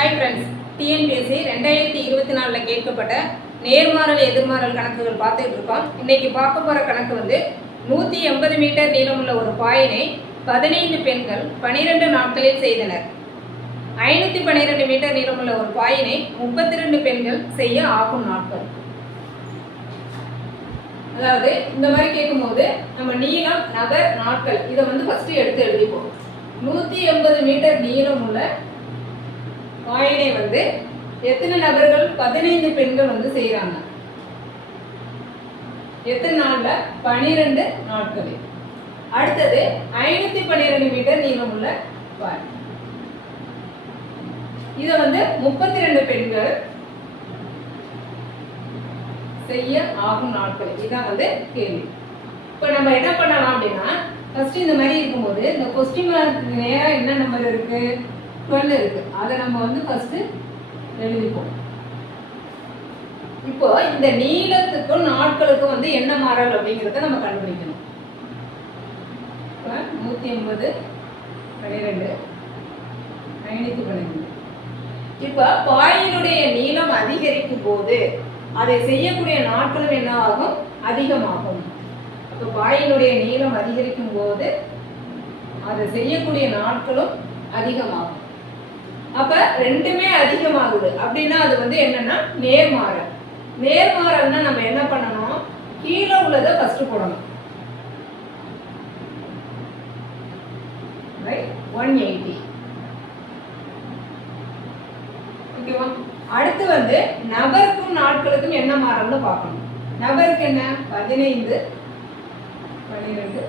Hi friends TNPSC ரெண்டாயிரத்தி இருபத்தி நாலில் கேட்கப்பட்ட நேர்மாறல் எதிர்மாறல் கணக்குகள் பார்த்துட்டு இருக்கோம். இன்னைக்கு பார்க்க போகிற கணக்கு வந்து நூற்றி எண்பது மீட்டர் நீளமுள்ள ஒரு பாயினை பதினைந்து பெண்கள் பனிரெண்டு நாட்களில் செய்தனர். ஐநூற்றி பன்னிரெண்டு மீட்டர் நீளமுள்ள ஒரு பாயினை முப்பத்தி ரெண்டு பெண்கள் செய்ய ஆகும் நாட்கள். அதாவது இந்த மாதிரி கேட்கும்போது நம்ம நீளம் நகர் நாட்கள் இதை வந்து ஃபஸ்ட்டு எடுத்து எழுதிப்போம். நூற்றி எண்பது மீட்டர் நீளம் உள்ள வாயினை வந்து எத்தனை நபர்கள்? பதினைந்து பெண்கள் வந்து செய்கிறாங்க எத்தனை நாளில்? பனிரெண்டு நாட்களில் அடுத்தது ஐநூற்றி பன்னிரெண்டு மீட்டர் நீளம் உள்ள வாய் இதை வந்து முப்பத்தி ரெண்டு பெண்கள் செய்ய ஆகும் நாட்கள். இதான் வந்து கேள்வி. இப்போ நம்ம என்ன பண்ணலாம் அப்படின்னா ஃபர்ஸ்ட் இந்த மாதிரி இருக்கும்போது இந்த கொஸ்டின் மார்க்கு நேராக என்ன நம்பர் இருக்கு? டுவெல் இருக்கு. அதை நம்ம வந்து ஃபர்ஸ்ட் எழுதிப்போம். இப்போ இந்த நீளத்துக்கும் நாட்களுக்கும் வந்து என்ன மாறல் அப்படிங்கிறத நம்ம கண்டுபிடிக்கணும். இப்போ நூற்றி எண்பது பன்னிரெண்டு ஐநூற்றி பன்னிரெண்டு. இப்போ பாயினுடைய நீளம் அதிகரிக்கும் போது அதை செய்யக்கூடிய நாட்களும் என்ன ஆகும்? அதிகமாகும். இப்போ பாயினுடைய நீளம் அதிகரிக்கும் போது அதை செய்யக்கூடிய நாட்களும் அதிகமாகும். அப்ப ரெண்டுமே அதிகமாகுது. அப்படின்னா அது வந்து என்னன்னா நேர்மாறல் நேர்மாறல்னா நம்ம என்ன பண்ணணும்? கீழே உள்ளதை ஃபர்ஸ்ட் போடணும். ஒன் எயிட்டி ஓகேவா அடுத்து வந்து நபருக்கும் நாட்களுக்கும் என்ன மாறல்னு பார்க்கணும். நபருக்கு என்ன? பதினைந்து பன்னிரெண்டு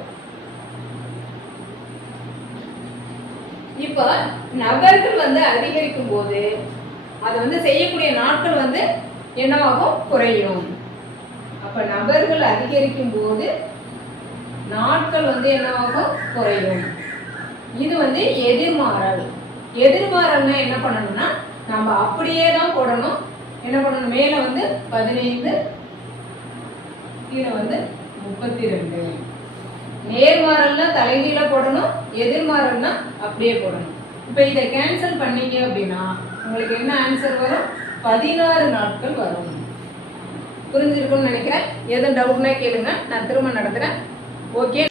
இப்போ நபர்கள் வந்து அதிகரிக்கும் போது அது வந்து செய்யக்கூடிய நாட்கள் வந்து என்னவாகும்? குறையும். அப்போ நபர்கள் அதிகரிக்கும் போது நாட்கள் வந்து என்னவாகும்? குறையும். இது வந்து எதிர்மாறல். எதிர்மாறல்னா என்ன பண்ணணும்னா நம்ம அப்படியே தான் போடணும். என்ன பண்ணணும்? மேலே வந்து பதினைந்து கீழே வந்து முப்பத்தி ரெண்டு. நேர்மாறல்னா தலைகீழ போடணும் எதிர்மாறல்னா அப்படியே போடணும். இப்போ இதை கேன்சல் பண்ணீங்க அப்படின்னா உங்களுக்கு என்ன ஆன்சர் வரும்? பதினாறு நாட்கள் வரும். புரிஞ்சிருக்கும்னு நினைக்கிறேன். எதுவும் டவுட்னா கேளுங்க. நான் திரும்ப நடத்துகிறேன் ஓகே